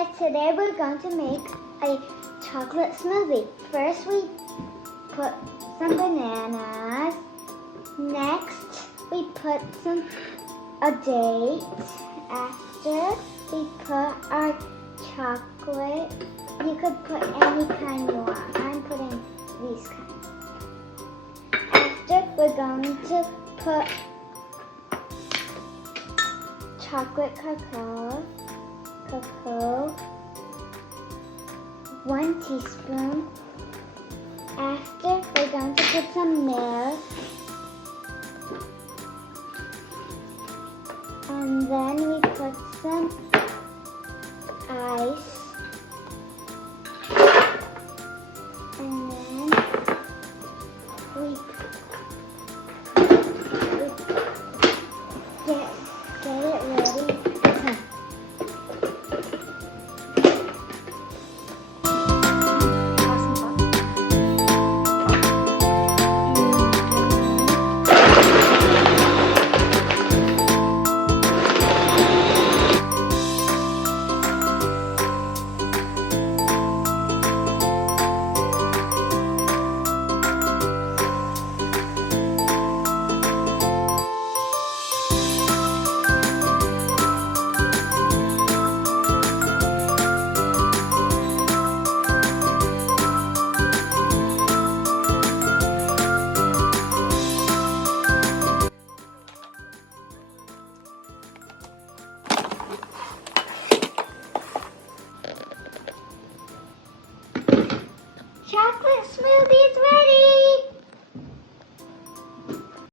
guys, today we're going to make a chocolate smoothie. First we put some bananas. Next we put a date. After we put our chocolate. You could put any kind you want. I'm putting these kinds. After we're going to put chocolate cocoa, 1 teaspoon. After, we're going to put some milk. And then we put some ice.